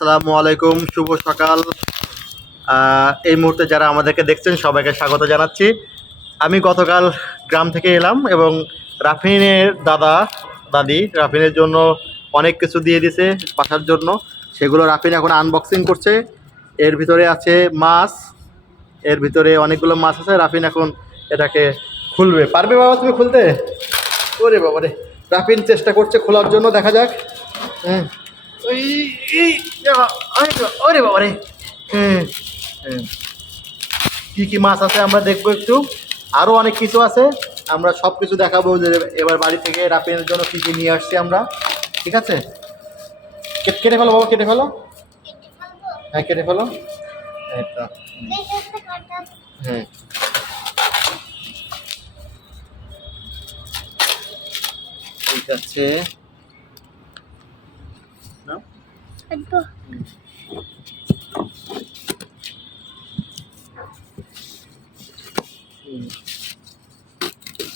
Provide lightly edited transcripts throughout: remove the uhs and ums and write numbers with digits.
আসসালামু আলাইকুম, শুভ সকাল। এই মুহূর্তে যারা আমাদেরকে দেখছেন সবাইকে স্বাগত জানাচ্ছি। আমি গতকাল গ্রাম থেকে এলাম এবং রাফিনের দাদা দাদি রাফিনের জন্য অনেক কিছু দিয়ে দিছে বাসার জন্য। সেগুলো রাফিন এখন আনবক্সিং করছে। এর ভিতরে আছে মাছ, এর ভিতরে অনেকগুলো মাছ আছে। রাফিন এখন এটাকে খুলবে। পারবে বাবা তুমি খুলতে? ওরে বাবা রে, রাফিন চেষ্টা করছে খোলার জন্য, দেখা যাক। হ্যাঁ, ওই ওরে বাবা রে। হ্যাঁ হ্যাঁ, কী কী মাছ আছে আমরা দেখবো একটু। আরও অনেক কিছু আছে, আমরা সব কিছু দেখাবো যে এবার বাড়ি থেকে রাফিনের জন্য কী কী নিয়ে আসছি আমরা। ঠিক আছে, কেটে ফেলো বাবা, কেটে ফেলো। হ্যাঁ কেটে ফেলো। এটা হ্যাঁ, ঠিক আছে না।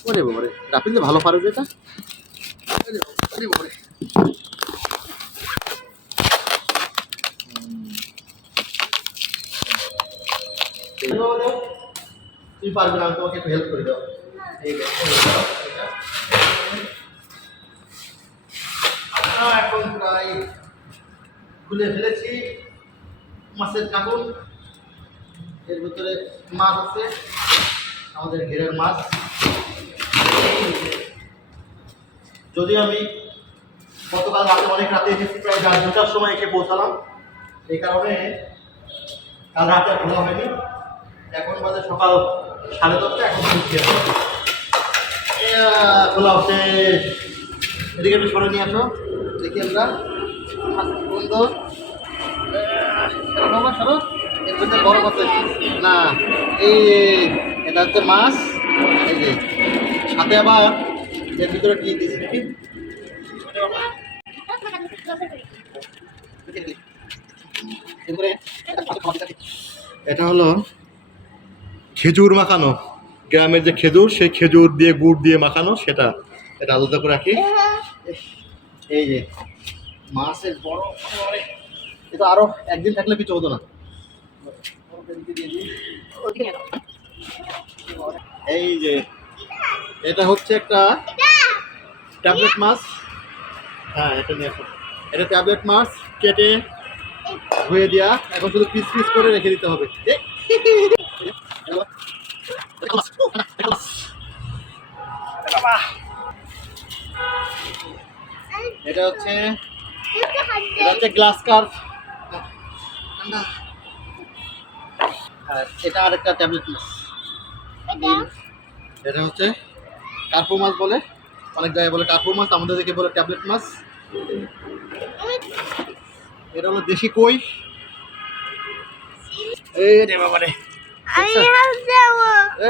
ওরে বাবা রে, রাফিন যে ভালো পারে যেটা। ওরে বাবা রে। তুই পারবি না, আমি তোমাকে একটু হেল্প করে দাও। ঠিক আছে, এখন প্রায় খুলে ফেলেছি মাছের কাকুন। এর ভিতরে মাছ আছে, আমাদের ঘেরের মাছ। যদিও আমি গতকাল রাতে অনেক রাতে এসেছি, প্রায় 2টার সময় এসে পৌঁছালাম। এই কারণে কাল রাতে খোলা হয়নি। এখন বাজে সকাল 10:30। এখন খোলা হচ্ছে। এদিকে একটু সরে নিয়ে আসো, দেখি আমরা বন্ধু। সরো, এর ভিতরে বড় কথা না। এই এটা হচ্ছে মাছ। এই যে সাথে আবার এর ভিতরে কি দিয়েছি নাকি, এটা হলো খেজুর মাখানো। গ্রামের যে খেজুর, সেই খেজুর দিয়ে গুড় দিয়ে মাখানো, সেটা এটা আলাদা করে রাখি। এই যে মাছের বড়, এটা আরো একদিন থাকলে কিছু হতো না। এই যে এটা হচ্ছে একটা ট্যাবলেট মাছ। হ্যাঁ এটা নিয়ে আসো। এটা ট্যাবলেট মাছ, কেটে ধুয়ে দেওয়া। এখন শুধু পিস পিস করে রেখে দিতে হবে। এটা হচ্ছে গ্লাস কার্ভ। আর এটা আরেকটা ট্যাবলেট মাছ। এটা হচ্ছে কার্পো মাছ বলে, অনেক জায়গায় বলে কার্পো মাছ, আমাদের দিকে বলে ট্যাবলেট মাছ। এটা হলো দেশি কই। এই রে বাবা রে,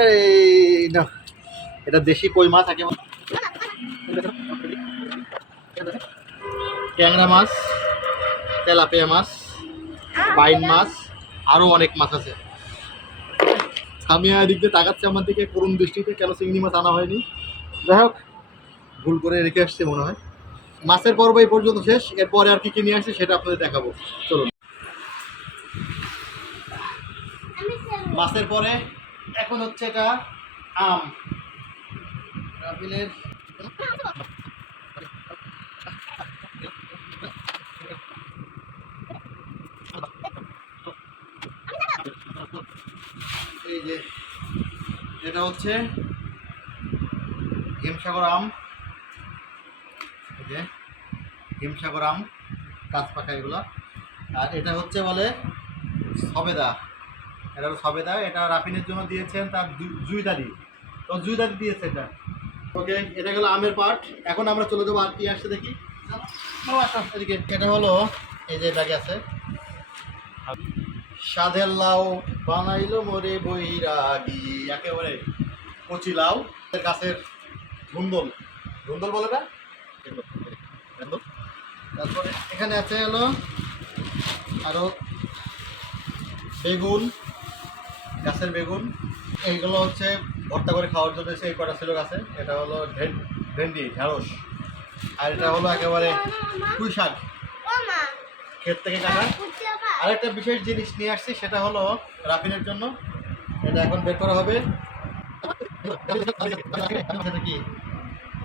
এই না, এটা দেশি কই মাছ। একেবারে ট্যাংরা মাছ, তেলাপিয়া মাছ, বাইন মাছ, আরো অনেক মাছ আছে। আমি এদিক দিয়ে তাকাচ্ছি আমার দিকে করুণ দৃষ্টিতে, কেন চিংড়ি মাছ আনা হয়নি। যাই হোক, ভুল করে রেখে আসছে মনে হয়। মাছের পর্ব এই পর্যন্ত শেষ। এরপরে আর কি কি নিয়ে আসছে সেটা আপনাদের দেখাবো, চলুন। মাছের পরে এখন হচ্ছে এটা আম। রাফিনের এই যে এটা হচ্ছে হিমসাগর আম। এই যে হিমসাগর আম, কাঁচ পাকা এগুলো। আর এটা হচ্ছে বলে সবেদা। এটা হলো সবেদা। এটা রাফিনের জন্য দিয়েছেন তার জুইদাদি, তো জুইদাদি দিয়েছে এটা। ওকে, এটা গেলো আমের পার্ট। এখন আমরা চলে যাবো, আর কি আসছে দেখি। এদিকে এটা হলো, এই যে ব্যাগে আছে সাধের লাউ বানাইলো মোরে বৈরাগী। একেবারে কচি লাউ, গাছের ধুন্দল, ধুন্দল বলে না। তারপরে এখানে আছে হলো আরো বেগুন, গাছের বেগুন। এইগুলো হচ্ছে ভর্তা করে খাওয়ার জন্য এই কটা ছিল গাছে। এটা হলো ভেন্ডি, ঢেঁড়স। আর এটা হলো একেবারে পুঁই শাক। ক্ষেত থেকে কাটা। আরেকটা বিশেষ জিনিস নিয়ে আসছি, সেটা হলো রাফিনের জন্য। এটা এখন বের করা হবে। এটা কি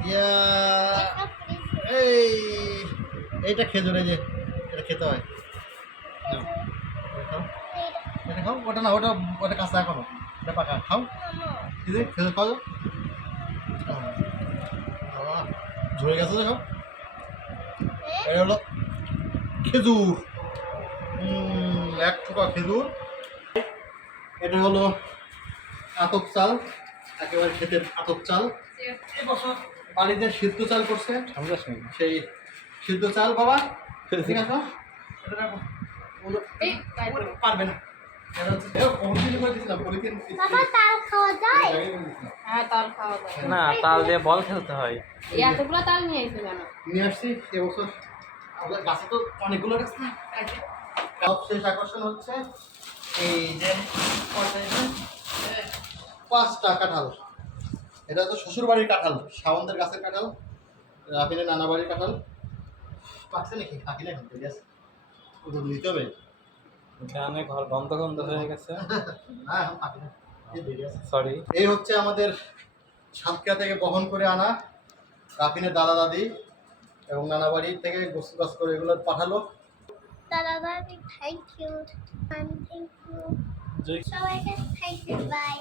ইয়া, এই এইটা খেজুর, এই যে এটা খেতে হয়। নাও, এটা খাও, এটা খাও। ওটা না, ওটা ওটা কাঁচা এখনো, এটা পাকা। খাও, কি রে খেজুর খাও। ঝরে গেছে, দেখো। এটা হলো খেজুর, এক ঠোকা খেজুর। এটা হলো আতপ চাল, একেবারে ক্ষেতের আতপ চাল। এবছর বাড়িতে সিদ্ধ চাল করছে, সেই সিদ্ধ চাল। বাবা ঠিক আছে, এটা রাখো। পারবে না, এটা হচ্ছে কমপ্লিট করে দিয়েছিলাম, পলিথিন। বাবা তাল খাওয়া যায়? হ্যাঁ তাল খাওয়া যায়। না, তাল দিয়ে বল খেলতে হয়। এই এতগুলো তাল নিয়ে এসে কেন? নিয়ে আসছি এবছর। আমাদের গাছে তো অনেকগুলো গাছ না, সবশেষ আকর্ষণ হচ্ছে এই যে 5টা কাঁঠাল। এটা তো শ্বশুর বাড়ির কাঁঠাল, শাওনদের গাছের কাঁঠাল, রাফিনের নানা বাড়ির কাঁঠাল। পাকছে নাকি? পাকি না, এখন ঠিক আছে, ওদের নিতে হবে। গানে ঘর বন্ধ বন্ধ হয়ে গেছে। না এখন পাকি না, এই দেরি আছে। সরি। এই হচ্ছে আমাদের সাতক্ষীরা থেকে বহন করে আনা রাফিনের দাদা দাদি এবং নানা বাড়ি থেকে গোছ গাছ করে এগুলো পাঠালো। দাদা দাদি থ্যাংক ইউ, থ্যাংক ইউ জয় সবাইকে, থ্যাংক ইউ, বাই।